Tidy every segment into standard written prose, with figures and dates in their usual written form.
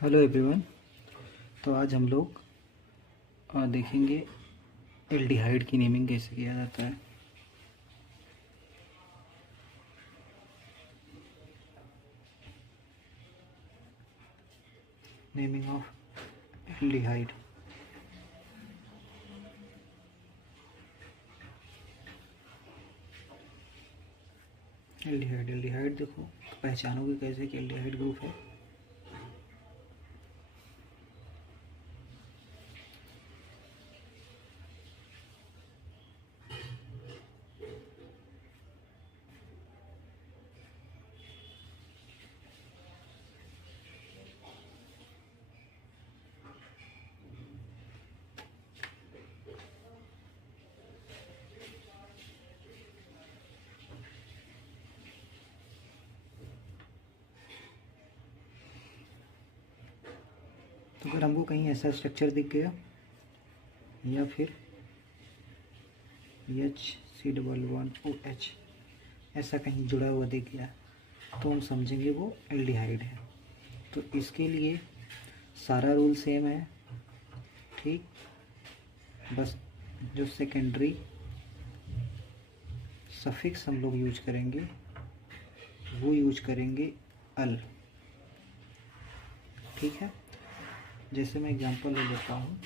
Hello everyone. तो आज हम लोग देखेंगे एल्डिहाइड की नेमिंग कैसे किया जाता है। Naming of aldehyde. Aldehyde aldehyde देखो, पहचानोगे कैसे कि एल्डिहाइड ग्रुप है। तो अगर हमको कहीं ऐसा स्ट्रक्चर दिख गया या फिर HC11OH ऐसा कहीं जुड़ा हुआ दिख गया तो हम समझेंगे वो एल्डिहाइड है। तो इसके लिए सारा रूल सेम है, ठीक। बस जो सेकेंडरी सफिक्स हम लोग यूज करेंगे वो यूज करेंगे अल, ठीक है। जैसे मैं एग्जांपल ले लेता हूँ,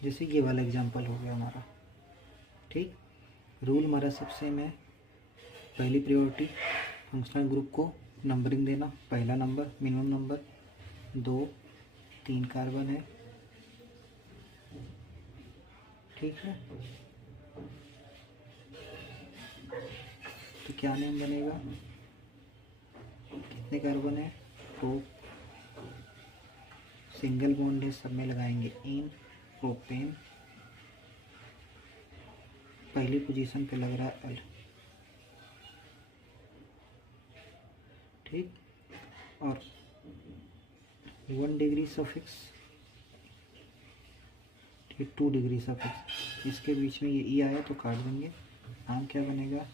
जैसे ये वाला एग्जांपल हो गया हमारा, ठीक। रूल हमारा सब सेम है। पहली प्रायोरिटी फंक्शनल ग्रुप को नंबरिंग देना, पहला नंबर मिनिमम नंबर, 2 3 कार्बन है, ठीक है। तो क्या नेम बनेगा, कितने कार्बन है, प्रो, सिंगल बॉन्ड है, सब में लगाएंगे इन प्रोपेन, पहली पोजीशन पे लग रहा है अल, ठीक। और 1 डिग्री सफिक्स, ठीक, 2 डिग्री सफिक्स, इसके बीच में ये ई आया तो काट देंगे। नाम क्या बनेगा,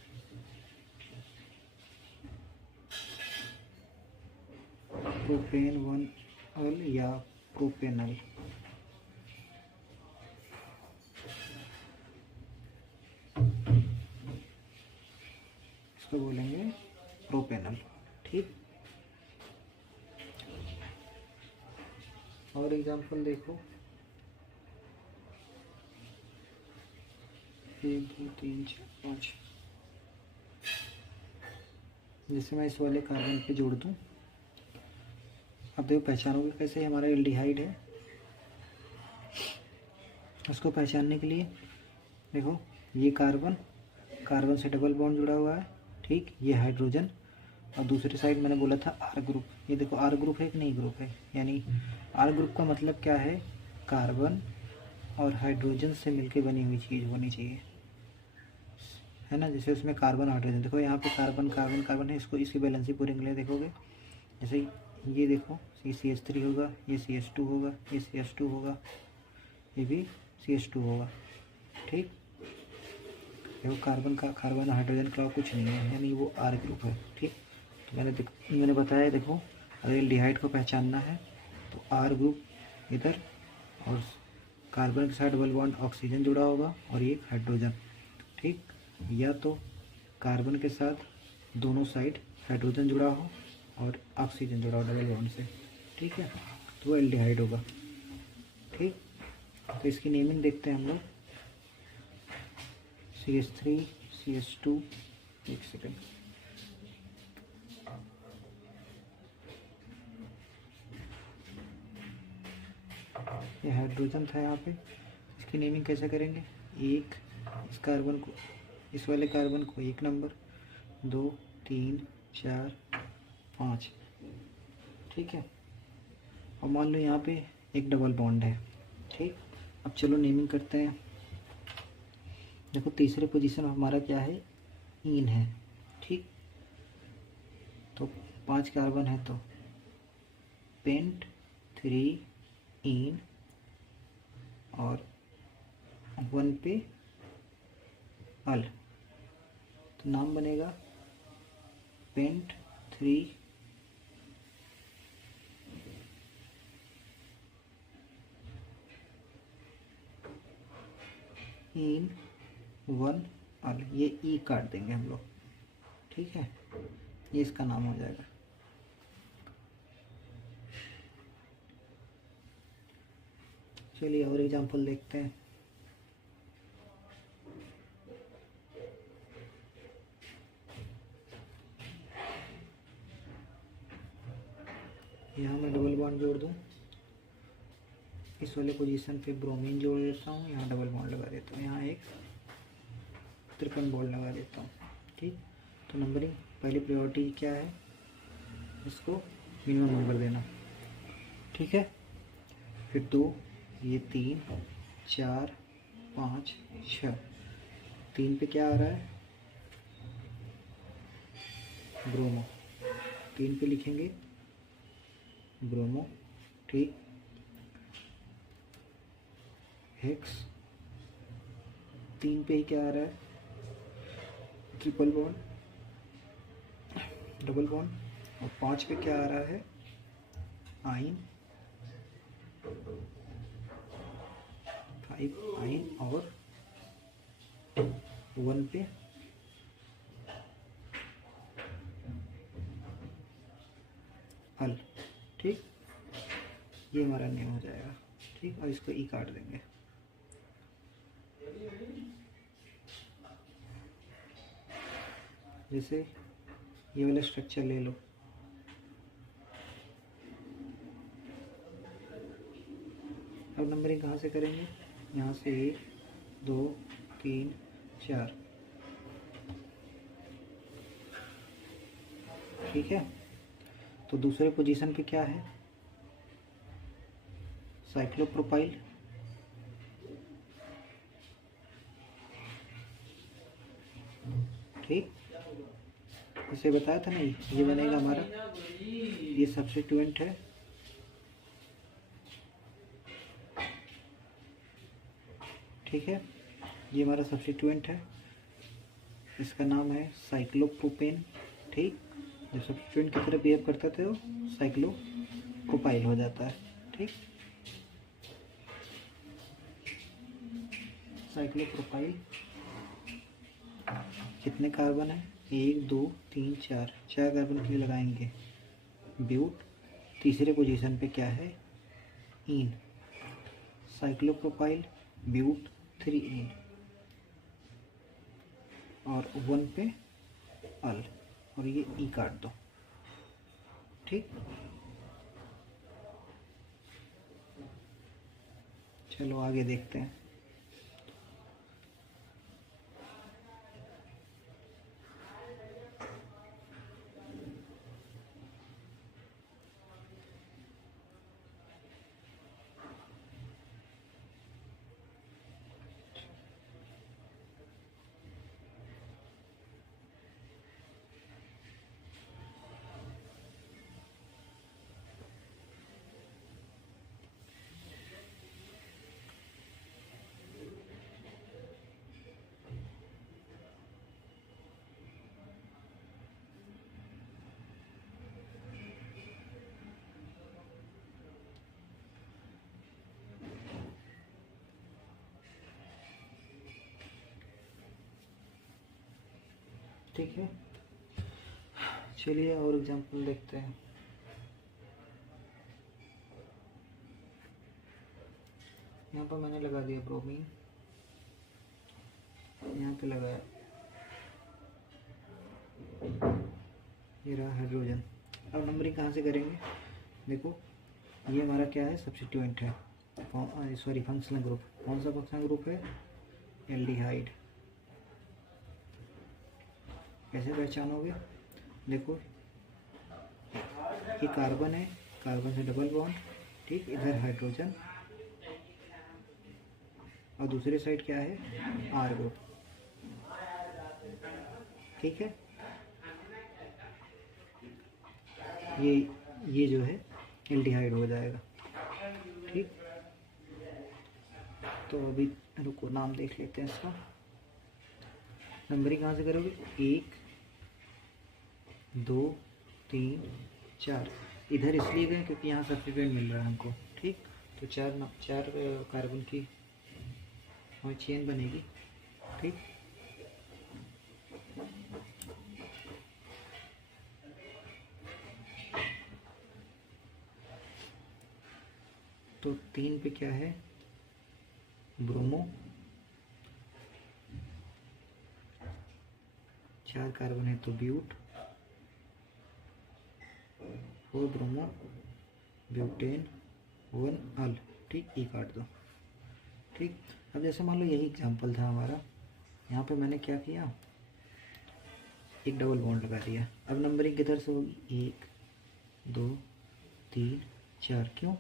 प्रोपेन 1 अल या प्रोपेनल, इसको बोलेंगे प्रोपेनल, ठीक। और एग्जांपल देखो, 1 2 3 4 5। जैसे मैं इस वाले कार्बन पे जोड़ दूं, अब देखो पहचानोगे कैसे हमारा एल्डिहाइड है। उसको पहचानने के लिए देखो, ये कार्बन, कार्बन से डबल बॉन्ड जुड़ा हुआ है, ठीक। ये हाइड्रोजन, और दूसरी साइड मैंने बोला था आर ग्रुप। ये देखो आर ग्रुप है कि नहीं ग्रुप है, यानी आर ग्रुप का मतलब क्या है, कार्बन और हाइड्रोजन से मिलके बनी हुई चीज़ होनी चाहिए, है ना। जैसे उसमें कार्बन हाइड्रोजन, देखो यहाँ पे कार्बन कार्बन कार्बन है, इसको इसकी बैलेंसी पूरे के लिए देखोगे। जैसे ये देखो, ये CH3 होगा, ये CH2 होगा, ये CH2 होगा, ये भी CH2 होगा, ठीक। देखो कार्बन का, कार्बन हाइड्रोजन का कुछ नहीं है, यानी वो आर ग्रुप है, ठीक। तो मैंने बताया, देखो अगर एल्डिहाइड को पहचानना है तो आर ग्रुप इधर, और कार्बन के साथ डबल बॉन्ड ऑक्सीजन जुड़ा होगा और ये हाइड्रोजन, ठीक। या तो कार्बन के साथ दोनों साइड हाइड्रोजन जुड़ा हो और ऑक्सीजन जुड़ा हो डबल बॉन्ड से, ठीक है, तो वो एल्डिहाइड होगा, ठीक। तो इसकी नेमिंग देखते हैं हम लोग, CH3 CH2, एक सेकेंड, ये हाइड्रोजन था यहाँ पे, इसकी नेमिंग कैसे करेंगे, एक, इस कार्बन को, इस वाले कार्बन को 1 नंबर, 2 3 4 5, ठीक है। और मान लो यहाँ पे एक डबल बॉन्ड है, ठीक। अब चलो नेमिंग करते हैं। देखो तीसरे पोजीशन में हमारा क्या है, इन है, ठीक। तो 5 कार्बन है तो पेंट 3 इन और 1 पे अल, तो नाम बनेगा पेंट 3 इन 1 अल। ये ई काट देंगे हम लोग, ठीक है, ये इसका नाम हो जाएगा। चलिए और एग्जांपल देखते हैं। यहाँ मैं डबल बॉन्ड जोड़ दूँ, इस वाले पोजीशन पे ब्रोमीन जोड़ देता हूँ, यहाँ डबल बॉन्ड लगा देता हूँ, यहाँ एक ट्रिपल बॉन्ड लगा देता हूँ, ठीक। तो नंबरिंग पहली प्रायोरिटी क्या है, इसको मिनिमम नंबर देना, ठीक है। फिर 2, ये 3 4 5 6, 3 पे क्या आ रहा है, ब्रोमो, 3 पे लिखेंगे ब्रोमो, ठीक। हेक्स 3 पे ही क्या आ रहा है, ट्रिपल बॉन्ड, डबल बॉन्ड, और 5 पे क्या आ रहा है, आइन, 5 आइन, और 1 पे अल, ठीक। ये हमारा नेम हो जाएगा, ठीक। और इसको ई काट देंगे। जैसे ये वाला स्ट्रक्चर ले लो, अब नंबरिंग कहाँ से करेंगे, यहाँ से 1 2 3 4, ठीक है। तो दूसरे पोजीशन पे क्या है, साइक्लोप्रोपाइल, ठीक। इसे बताया था नहीं, ये बनेगा हमारा, ये सब्स्टिट्यूएंट है, ठीक है। ये हमारा सब्स्टिट्यूएंट है, इसका नाम है साइक्लोप्रोपेन, ठीक। जब सब्स्टिट्यूएंट की तरह बिहेव करता है तो साइक्लोप्रोपाइल हो जाता है, ठीक। साइक्लोप्रोपाइल कितने कार्बन है, 1 2 3 4, 4 कार्बन के लिए लगाएंगे ब्यूट। तीसरे पोजीशन पे क्या है, इन, साइक्लोप्रोपाइल ब्यूट 3 इन, और 1 पे अल, और ये ई काट दो, ठीक। चलो आगे देखते हैं। ठीक है, चलिए और एग्जांपल देखते हैं। यहाँ पर मैंने लगा दिया ब्रोमीन, यहाँ पे लगाया, ये रहा हाइड्रोजन। अब नंबरिंग कहाँ से करेंगे, देखो ये हमारा क्या है, सब्स्टिट्यूएंट है, सॉरी फंक्शनल ग्रुप। कौन सा फंक्शनल ग्रुप है, एल्डिहाइड। कैसे पहचानोगे, देखो ये कार्बन है, कार्बन से डबल बॉन्ड, ठीक, इधर हाइड्रोजन, और दूसरी साइड क्या है, आर ग्रुप, ठीक है। ये जो है एल्डिहाइड हो जाएगा, ठीक, तो अभी रुको नाम देख लेते हैं इसका। नंबरिंग कहाँ से करोगे? 1 2 3 4। इधर इसलिए गए क्योंकि यहाँ सब्स्टिट्यूएंट मिल रहा है हमको। ठीक, तो चार कार्बन की हमारी चेन बनेगी। ठीक, तो 3 पे क्या है? ब्रोमो, 4 कार्बन है तो ब्यूट, 4 ब्रोमो, ब्यूटेन, 1 अल। ठीक, ई काट दो। ठीक, अब जैसे मान लो यही एग्जांपल था हमारा, यहाँ पे मैंने क्या किया, एक डबल बॉन्ड लगा दिया। अब नंबरिंग किधर से होगी? 1 2 3 4।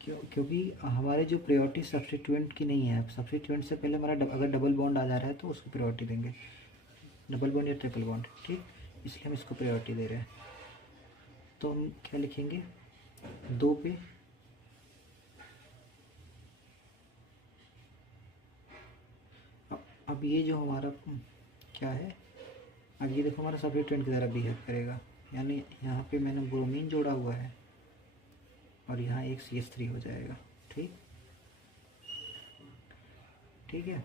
क्योंकि हमारे जो प्रायोरिटी सब्स्टिट्यूएंट की नहीं है। सब्स्टिट्यूएंट से पहले हमारा अगर डबल बॉन्ड आ जा रहा है तो उसको प्रायोरिटी देंगे, डबल बॉन्ड या ट्रिपल बॉन्ड। ठीक, इसलिए हम इसको प्रायोरिटी दे रहे हैं। तो हम क्या लिखेंगे? 2 पे अब ये जो हमारा क्या है, अब ये देखो हमारा सब्स्टिट्यूएंट की तरह बिहेव करेगा। यानी यहाँ पे मैंने ब्रोमीन जोड़ा हुआ है और यहाँ एक CH3 हो जाएगा। ठीक, ठीक है।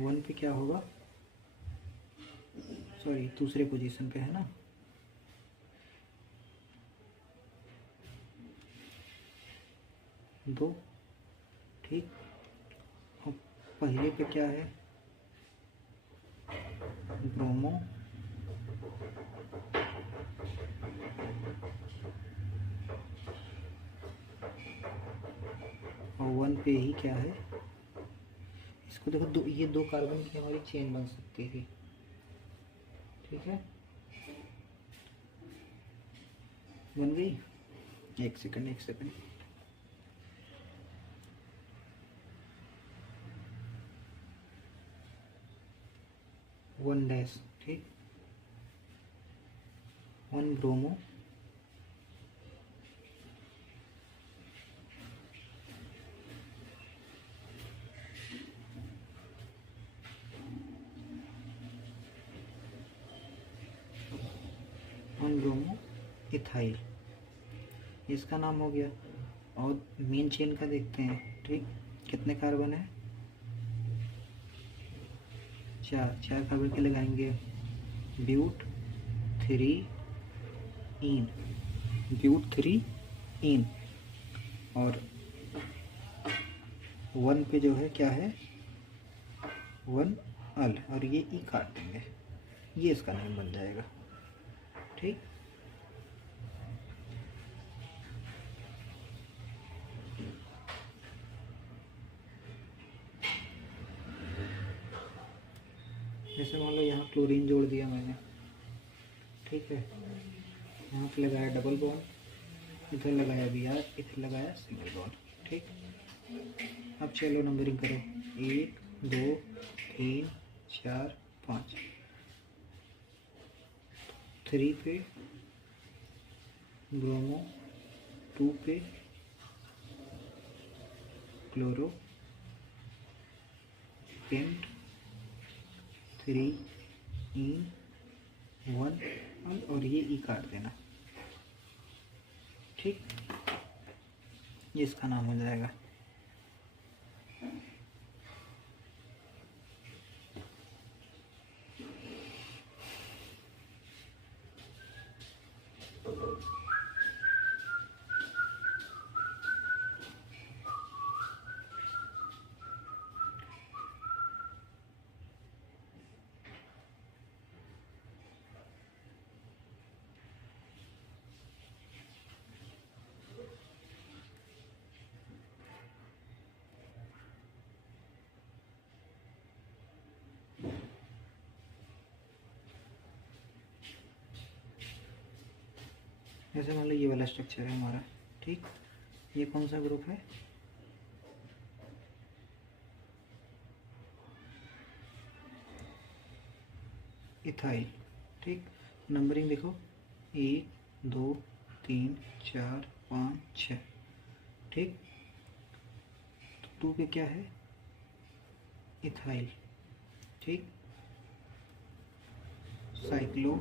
वन पे क्या होगा? सॉरी, दूसरे पोजीशन पे है ना। दो। ठीक, और पहले पे क्या है? ब्रोमो, और 1 पे ही क्या है? इसको देखो, ये 2 कार्बन की हमारी चेन बन सकती थी। ठीक है, बन गई। एक सेकंड। 1 डैश। ठीक, 1 ब्रोमो, 1 ब्रोमो इथाइल, इसका नाम हो गया। और मेन चेन का देखते हैं। ठीक, कितने कार्बन है? 4 कार्बन के लगाएंगे ब्यूट 3 इन, ब्यूट 3 इन। और 1 पे जो है क्या है? 1 अल, और ये ई काट देंगे, ये इसका नाम बन जाएगा। ठीक, जैसे मान लो यहाँ क्लोरीन जोड़ दिया मैंने। ठीक है, यहाँ पे लगाया डबल बॉन्ड, इधर लगाया Br, इधर लगाया सिंगल बॉन्ड। ठीक, अब चलो नंबरिंग करो। 1 2 3 4 5। 3 पे ब्रोमो, 2 पे क्लोरो, पेंट, 3 इन, 1 और ये ई काट देना। ठीक, ये इसका नाम हो जाएगा। जैसे मान लो ये वाला स्ट्रक्चर है हमारा। ठीक, ये कौन सा ग्रुप है? इथाइल। ठीक, नंबरिंग देखो, 1 2 3 4 5 6। ठीक, तो 2 पे क्या है, इथाइल। ठीक, साइक्लो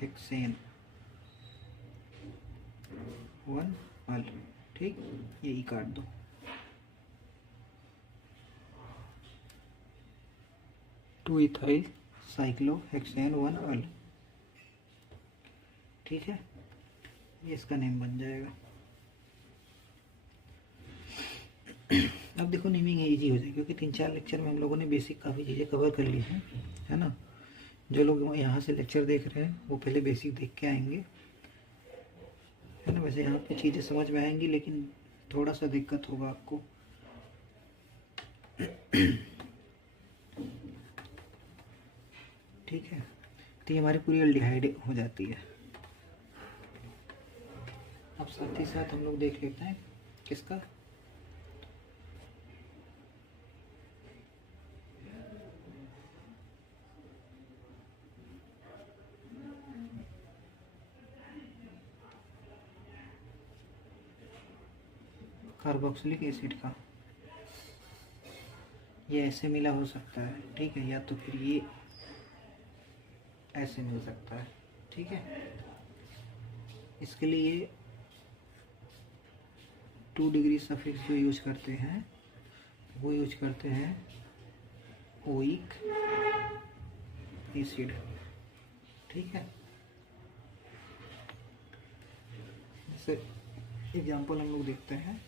हेक्सेन 1 अल। ठीक, ये ई काट दो। टू इथाइल साइक्लो हेक्सेन 1 अल। ठीक है, ये इसका नेम बन जाएगा। अब देखो नेमिंग इजी हो जाएगी, क्योंकि 3-4 लेक्चर में हम लोगों ने बेसिक काफ़ी चीज़ें कवर कर ली हैं, है ना। जो लोग यहाँ से लेक्चर देख रहे हैं वो पहले बेसिक देख के आएंगे, है ना। वैसे यहाँ पे चीज़ें समझ में आएंगी, लेकिन थोड़ा सा दिक्कत होगा आपको। ठीक है, तो ये हमारी पूरी एल्डिहाइड हो जाती है। अब साथ ही साथ हम लोग देख लेते हैं किसका, कार्बोक्सिलिक एसिड का। ये ऐसे मिला हो सकता है, ठीक है, या तो फिर ये ऐसे मिल सकता है। ठीक है, इसके लिए 2 डिग्री सफिक्स जो यूज करते हैं वो यूज करते हैं ओइक एसिड। ठीक है, जैसे एग्जाम्पल हम लोग देखते हैं।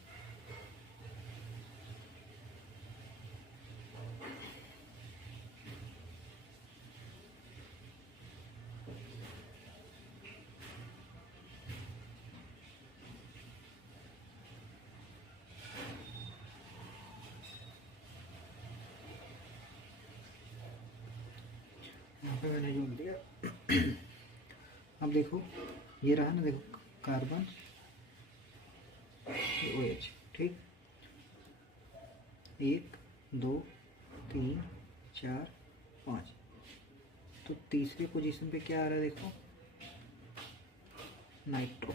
यहाँ पे मैंने जोड़ दिया। अब देखो ये रहा ना, देखो कार्बन OH। ठीक, 1 2 3 4 5। तो तीसरी पोजीशन पे क्या आ रहा है, देखो नाइट्रो।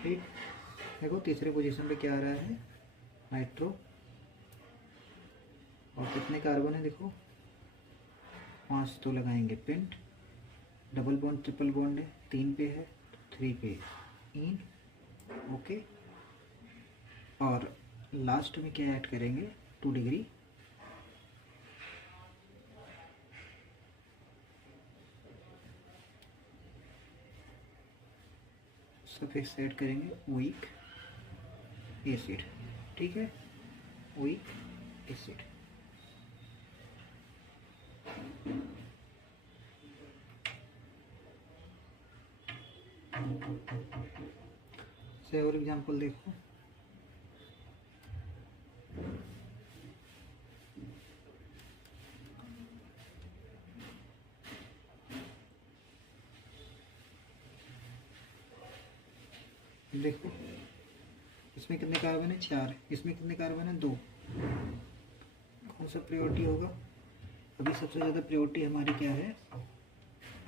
ठीक, देखो तीसरे पोजीशन पे क्या आ रहा है, नाइट्रो। और कितने कार्बन है, देखो 5 तो लगाएंगे paint. Double bond triple bond है, 3 पे है तो 3 पे इन। ओके, और लास्ट में क्या ऐड करेंगे, 2 डिग्री सफिक्स ऐड करेंगे ओइक एसिड। ठीक है, ओइक एसिड। से और एग्जांपल देखो, देखो इसमें कितने कार्बन है, 4। इसमें कितने कार्बन है, 2। कौन सा प्रायोरिटी होगा, अभी सबसे ज़्यादा प्रायोरिटी हमारी क्या है,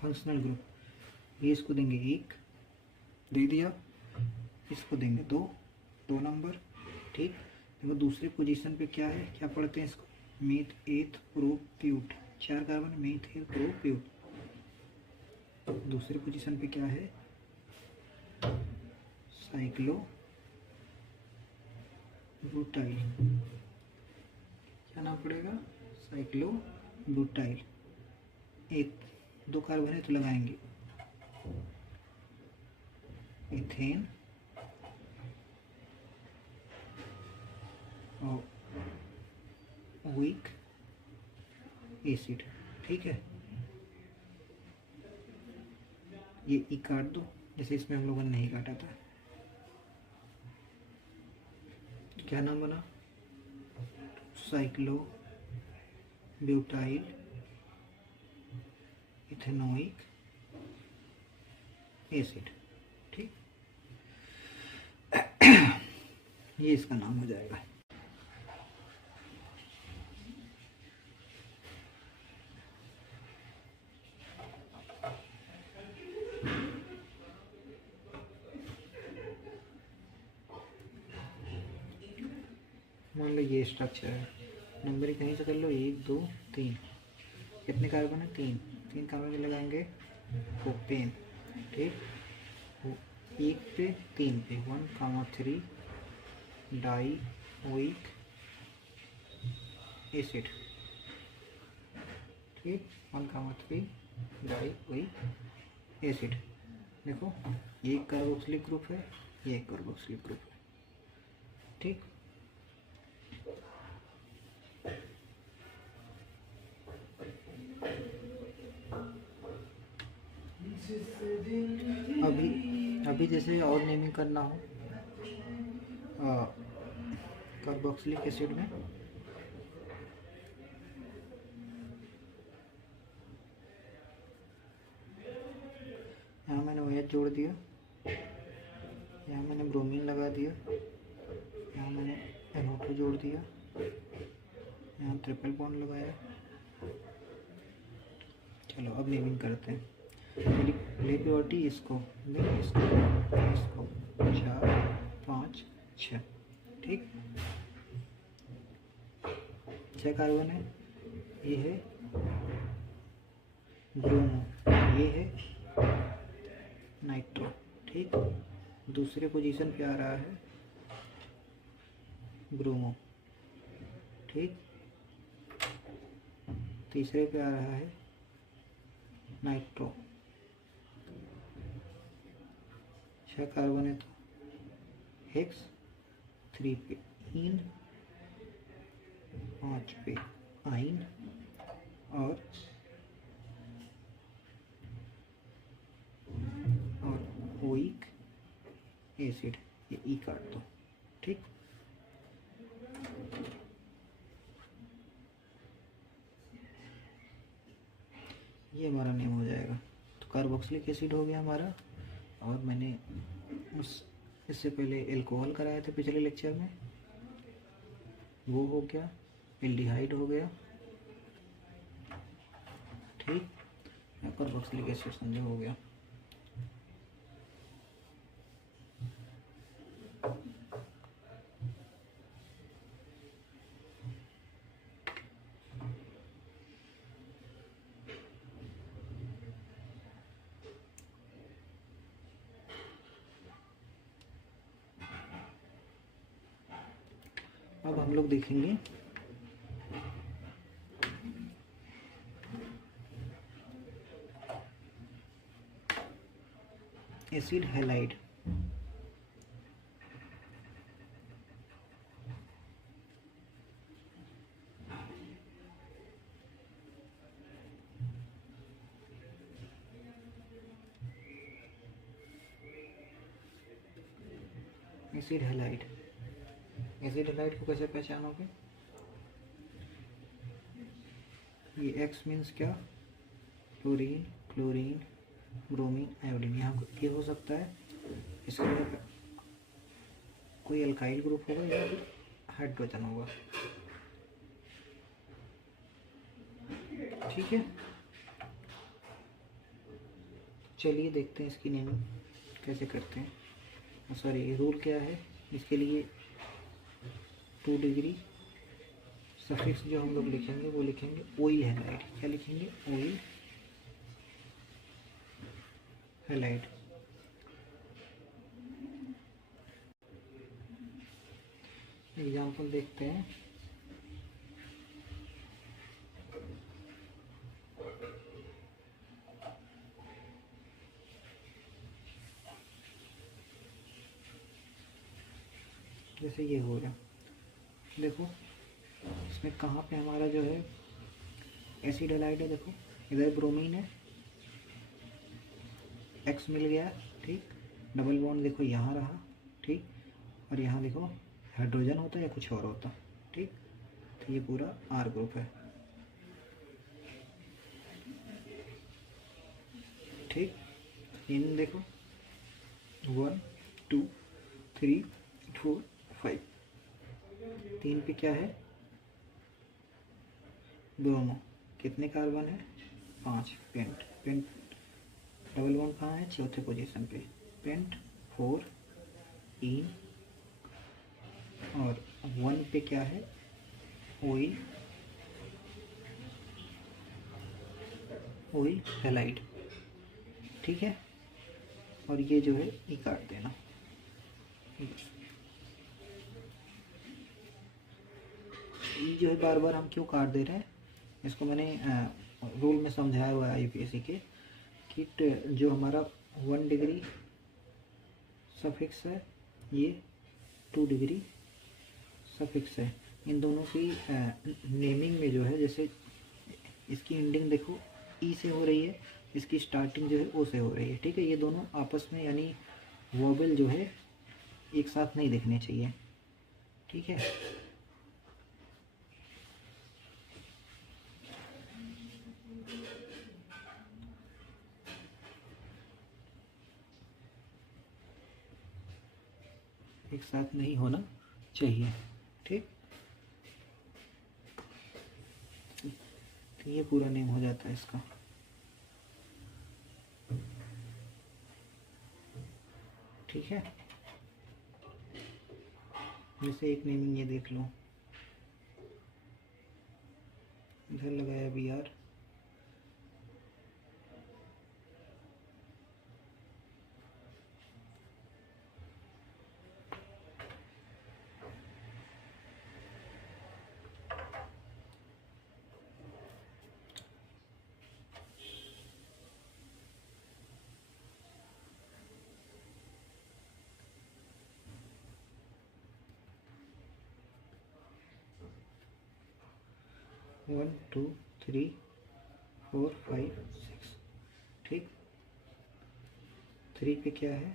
फंक्शनल ग्रुप। ये इसको देंगे 1, दे दिया। इसको देंगे 2 नंबर। ठीक, देखो दूसरी पोजीशन पे क्या है, क्या पढ़ते हैं इसको, मीथ एथ प्रोप्यूट। 4 कार्बन, मीथ एथ प्रोप्यूट। दूसरी पोजीशन पे क्या है, साइक्लो ब्यूटाइल। क्या नाम पड़ेगा, साइक्लो ब्यूटाइल। 2 कार्बन है तो लगाएंगे इथेन और वीक एसिड। ठीक है, ये ई काट दो, जैसे इसमें हम लोगों ने नहीं काटा था। क्या नाम बना, साइक्लो ब्यूटाइल इथेनोइक एसिड। ठीक, ये इसका नाम हो जाएगा। मान लो ये स्ट्रक्चर है, नंबर कहीं से कर लो, 1 2 3। कितने कार्बन है? 3। 3 कार्बन लगाएंगे प्रोपेन। ठीक, 1 पे 3 पे 1,3 डाइओइक एसिड। ठीक, 1,3 डाइओइक एसिड। देखो, ये एक कार्बोक्सिलिक ग्रुप है, ये एक कार्बोक्सिलिक ग्रुप है। ठीक, अभी जैसे और नेमिंग करना हो कार्बोक्सिलिक एसिड में, यहाँ मैंने OH जोड़ दिया, यहाँ मैंने ब्रोमीन लगा दिया, यहाँ मैंने NO2 जोड़ दिया, यहाँ ट्रिपल बॉन्ड लगाया। चलो अब नेमिंग करते हैं। पहली प्योरिटी इसको 4 5 6। ठीक, 6 कार्बन है, ये है ब्रोमो, ये है नाइट्रो। ठीक, दूसरे पोजीशन पे आ रहा है ब्रोमो। ठीक, तीसरे पे आ रहा है नाइट्रो। 6 कार्बन है तो हेक्स, 3 पे इन, 5 पे आइन और ओइक एसिड। ये ई काट दो। ठीक, ये हमारा नेम हो जाएगा। तो कार्बोक्सिलिक एसिड हो गया हमारा। और मैंने इससे पहले एल्कोहल कराया था पिछले लेक्चर में, वो हो गया। एल्डिहाइड हो गया। ठीक, कार्बोक्सिलिक एसिड समझो हो गया। अब हम लोग देखेंगे acid halide. Acid halide, acid halide को कैसे पहचानोगे? ये X मीन्स क्या? Chlorine, chlorine, bromine, iodine. यहाँ ये हो सकता है इसके लिए कोई अल्काइल ग्रुप होगा या फिर हाइड्रोजन होगा। ठीक है, चलिए देखते हैं इसकी नेमिंग कैसे करते हैं। सॉरी, रूल क्या है इसके लिए? 2 डिग्री सफिक्स जो हम लोग लिखेंगे वो लिखेंगे ऑयल हैलाइड। क्या लिखेंगे? Oil halide. एग्जाम्पल देखते हैं। जैसे ये हो गया, देखो इसमें कहाँ पे हमारा जो है एसिड हैलाइड है। देखो इधर ब्रोमीन है, X मिल गया। ठीक, डबल बॉन्ड देखो यहाँ रहा। ठीक, और यहाँ देखो हाइड्रोजन होता या कुछ और होता। ठीक, तो ये पूरा R ग्रुप है। ठीक, इन देखो 1 2 3 4 5, 3 पे क्या है, ब्रोमो। कितने कार्बन है, 5। पेंट, पेंट डबल बॉन्ड कहाँ है, चौथे पोजीशन पे। पेंट 4 इन, और 1 पे क्या है, ऑयल, ऑयल हैलाइड। ठीक है, और ये जो है ये काट देना। ये जो है बार बार हम क्यों काट दे रहे हैं, इसको मैंने रूल में समझाया हुआ है आईपीएससी के कि जो हमारा 1 डिग्री सफिक्स है, ये 2 डिग्री सफिक्स है, इन दोनों की नेमिंग में जो है, जैसे इसकी एंडिंग देखो ई से हो रही है, इसकी स्टार्टिंग जो है ओ से हो रही है। ठीक है, ये दोनों आपस में यानी वोवेल जो है एक साथ नहीं दिखने चाहिए। ठीक है, एक साथ नहीं होना चाहिए। ठीक, तो ये पूरा नेम हो जाता है इसका। ठीक है, जैसे एक नेमिंग ये देख लो, इधर लगाया B R, one two three 4 5 6। ठीक, 3 पे क्या है,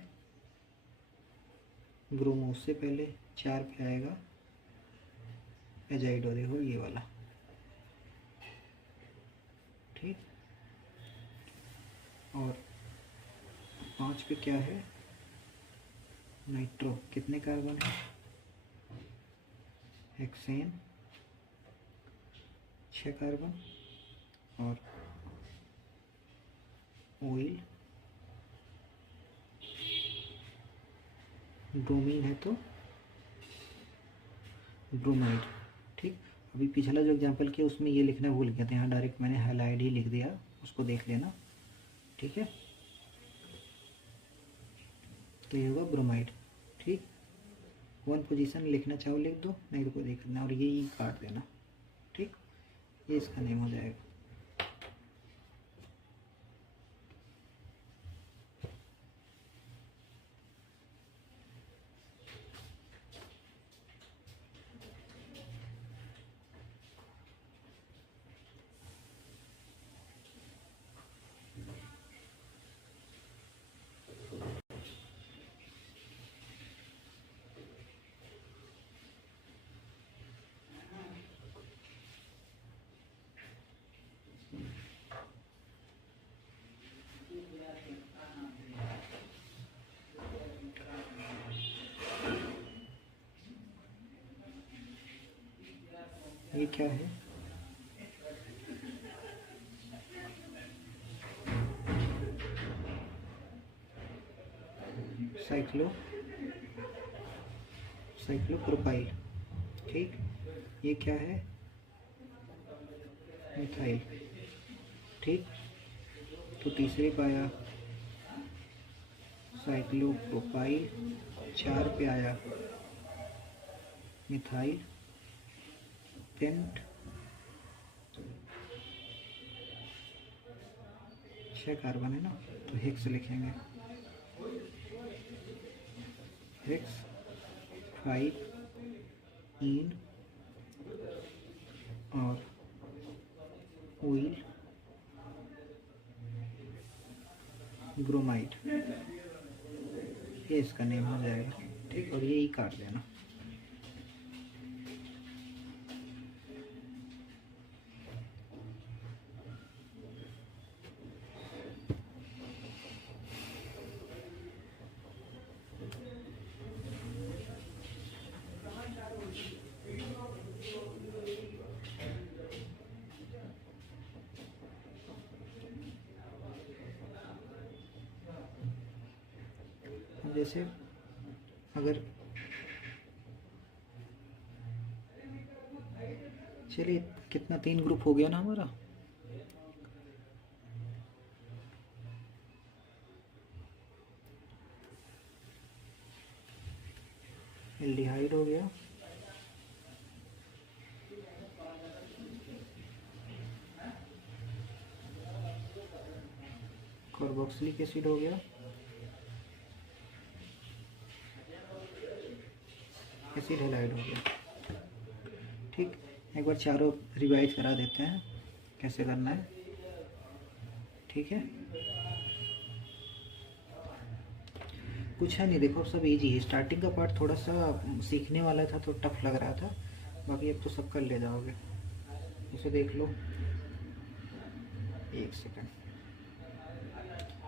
ब्रोमो, उससे पहले 4 पे आएगा एजाइडो, देखो ये वाला। ठीक, और 5 पे क्या है, नाइट्रो। कितने कार्बन है, हेक्सेन 6 कार्बन, और ऑयल, ब्रोमीन है तो ब्रोमाइड। ठीक, अभी पिछला जो एग्जांपल किया उसमें ये लिखना भूल गया था, यहाँ डायरेक्ट मैंने हाइलाइट ही लिख दिया, उसको देख लेना। ठीक है, तो ये होगा ब्रोमाइड। ठीक, 1 पोजीशन लिखना चाहो लिख दो, नहीं तो कोई दिक्कत नहीं, और ये काट देना। ठीक, ये इसका नेम हो जाएगा। ये क्या है, साइक्लोप्रोपाइल। ठीक, ये क्या है, मिथाइल। ठीक, तो तीसरे पाया साइक्लोप्रोपाइल, 4 पे आया मिथाइल, पेंट 6 कार्बन है ना, तो हेक्स लिखेंगे, हेक्स 5 इन, और ऑयल ब्रोमाइड, ये इसका नेम हो जाएगा। ठीक, और ये ही काट देना। जैसे अगर चलिए कितना 3 ग्रुप हो गया ना हमारा। एल्डिहाइड हो गया, कार्बोक्सिलिक एसिड हो गया, एसिड हैलाइड हो गया। ठीक, एक बार चारों रिवाइज करा देते हैं कैसे करना है। ठीक है, कुछ है नहीं, देखो सब इजी है। स्टार्टिंग का पार्ट थोड़ा सा सीखने वाला था तो टफ लग रहा था, बाकी अब तो सब कर ले जाओगे। उसे देख लो, एक सेकंड,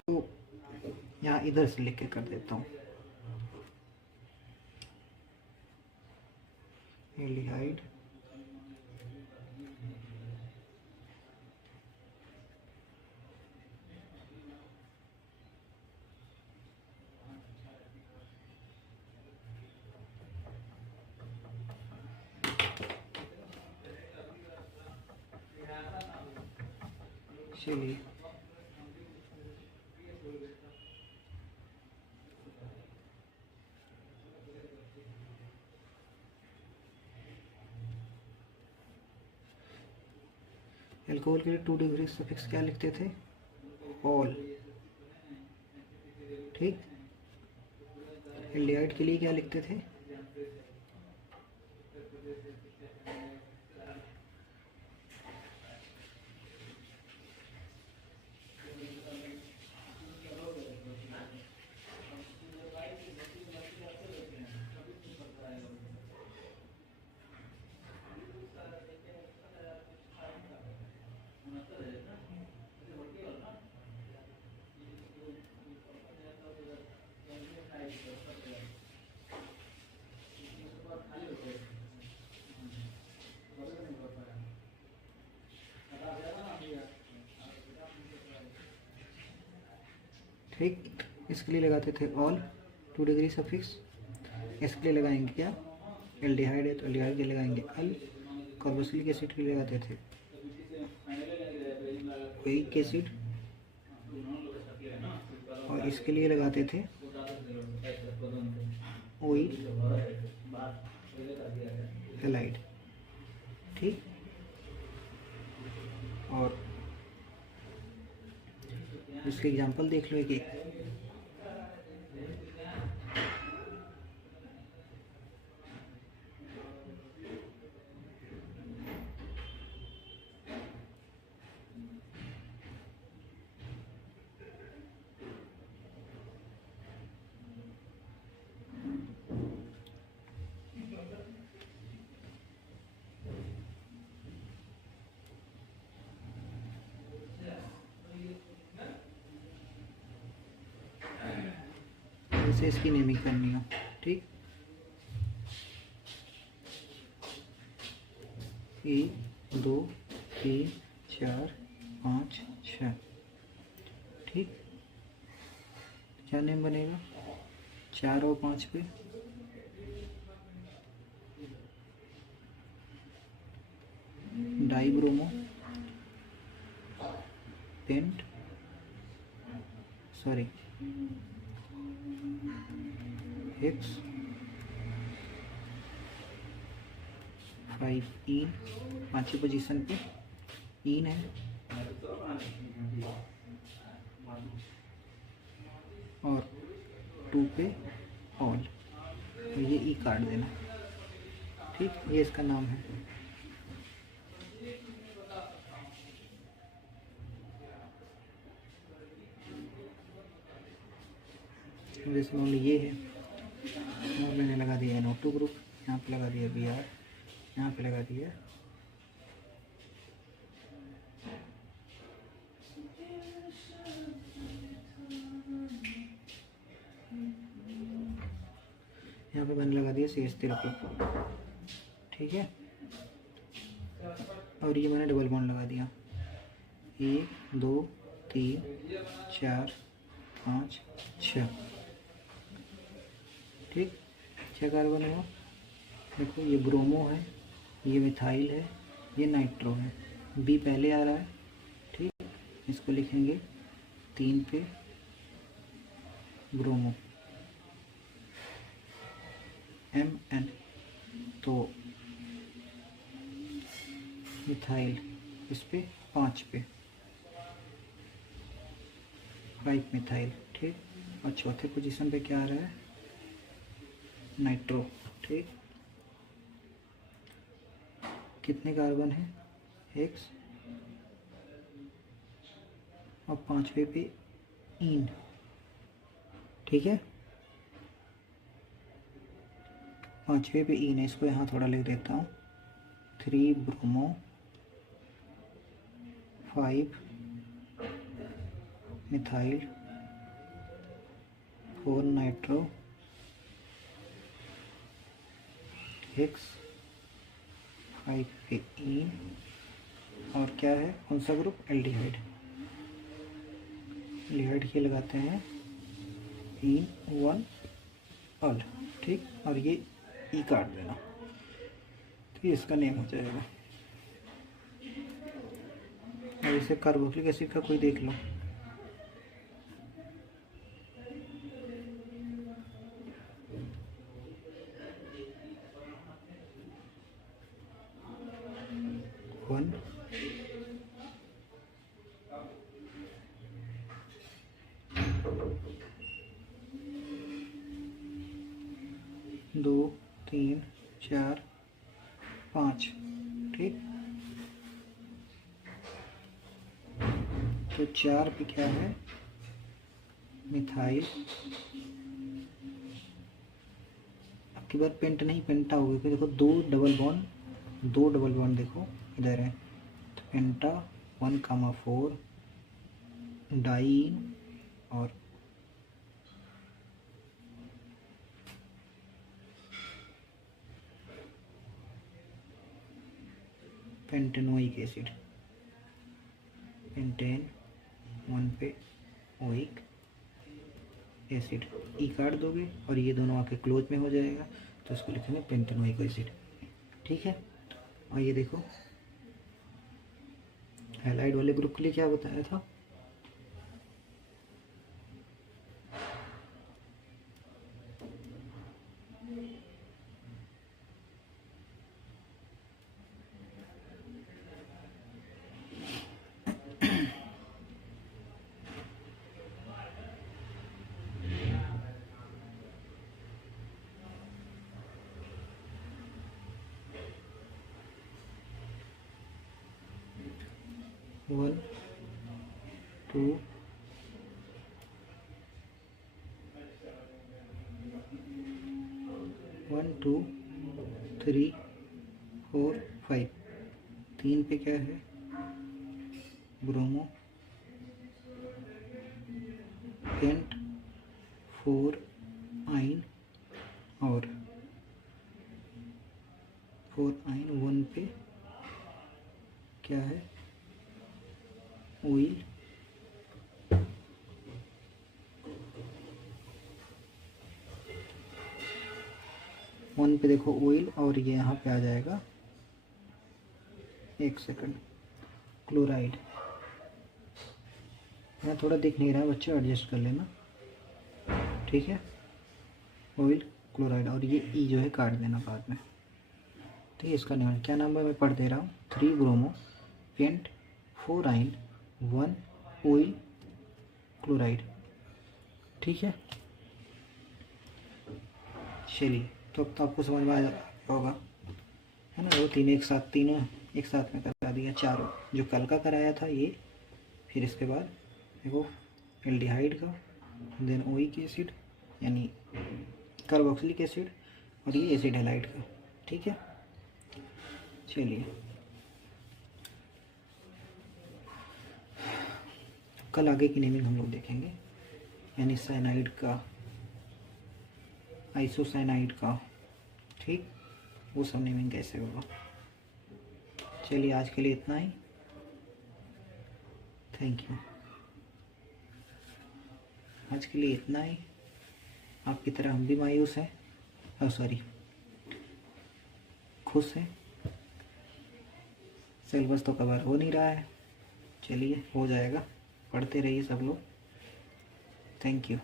तो यहाँ इधर से लिख के कर देता हूँ। एल्डिहाइड, चलिए अल्कोहल के लिए 2 डिग्री सफिक्स क्या लिखते थे? ऑल। ठीक, एल्डिहाइड के लिए क्या लिखते थे? ठीक, इसके लिए लगाते थे ऑल 2 डिग्री सफिक्स। इसके लिए लगाएंगे क्या? एल्डिहाइड है तो एल्डिहाइड के लिए लगाएंगे अल। कार्बोक्सिलिक एसिड के लिए लगाते थे ओइक एसिड, और इसके लिए लगाते थे ओइल हैलाइड। ठीक, और इसके एग्जांपल देख लो एक एक। जैसे इसकी नेमिंग करनी हो। ठीक, 1 2 3 4 5 6। ठीक, क्या नेम बनेगा? 4 और 5 पे डाइब्रोमो पेंट, सॉरी हेक्स 5 इन, 5वीं पोजीशन पे इन है, और 2 पे ऑल, तो ये ई काट देना। ठीक, ये इसका नाम है। जैसे मान लो ये है, और मैंने लगा दिया NO2 ग्रुप, यहाँ पे लगा दिया Br, यहाँ पे लगा दिया यहाँ पे मैंने लगा दिया CH3। ठीक है, और ये मैंने डबल बॉन्ड लगा दिया 1 2 3 4 5 6। ठीक, क्या कार्बन हुआ, देखो ये ब्रोमो है, ये मिथाइल है, ये नाइट्रो है, बी पहले आ रहा है। ठीक, इसको लिखेंगे 3 पे ब्रोमो Mn, तो मिथाइल इस पे 5 पे 5 मिथाइल। ठीक, और चौथे पोजीशन पे क्या आ रहा है, नाइट्रो। ठीक, कितने कार्बन है, X, और 5वें पे इन। ठीक है, 5वें पे इन है, इसको यहाँ थोड़ा लिख देता हूँ, 3 ब्रोमो 5 मिथाइल 4 नाइट्रो X 5 पे इन, और क्या है, कौन सा ग्रुप, एल्डिहाइड। एल्डिहाइड ये लगाते हैं इन 1 अल। ठीक, और ये ई काट देना, तो इसका नेम हो जाएगा। और इसे कार्बोक्सिलिक एसिड का कोई देख लो, वन, दो, 3, 4, 5। ठीक, तो 4 पे क्या है, मिथाइल। अब की बार पेंट नहीं, पेंटा हो गया, देखो 2 डबल बॉन्ड देखो इधर है, तो पेंटा 1,4 डाइन, और पेंटेनोइक एसिड, पेंटेन 1 पे ओइक एसिड, ई काट दोगे और ये दोनों आके क्लोज में हो जाएगा, तो इसको लिखेंगे पेंटेनोइक एसिड। ठीक है, और ये देखो हैलाइड वाले ग्रुप के लिए क्या बताया था, वन, 2, 1, 2, 3, 4, 5। 3 पे क्या है, ब्रोमो, पेंट 4 आइन, और 4 आइन 1 पे क्या है, ऑयल, वन पे देखो ऑयल, और ये यहाँ पे आ जाएगा, एक सेकंड, क्लोराइड। यहाँ थोड़ा दिख नहीं रहा है बच्चे, एडजस्ट कर लेना। ठीक है, ऑयल, क्लोराइड, और ये ई जो है काट देना बाद में। ठीक है, इसका नाम क्या नाम है, मैं पढ़ दे रहा हूँ, 3 ब्रोमो पेंट 4 आइन 1 ऑयल क्लोराइड। ठीक है, चलिए, तो अब तो आपको समझ में आ जाता होगा, है ना। वो तीनों एक साथ में करा दिया, चारों जो कल का कराया था ये, फिर इसके बाद देखो एल्डिहाइड का, देन ओइक एसिड यानी कार्बोक्सिलिक एसिड, और ये एसिड हैलाइड का। ठीक है, चलिए कल आगे की नेमिंग हम लोग देखेंगे, यानी साइनाइड का, आइसोसाइनाइड का। ठीक, वो सब नेमिंग कैसे होगा। चलिए आज के लिए इतना ही, थैंक यू। आज के लिए इतना ही, आपकी तरह हम भी मायूस हैं, सॉरी, खुश हैं। सिलेबस तो कवर हो नहीं रहा है, चलिए हो जाएगा, पढ़ते रहिए सब लोग। Thank you.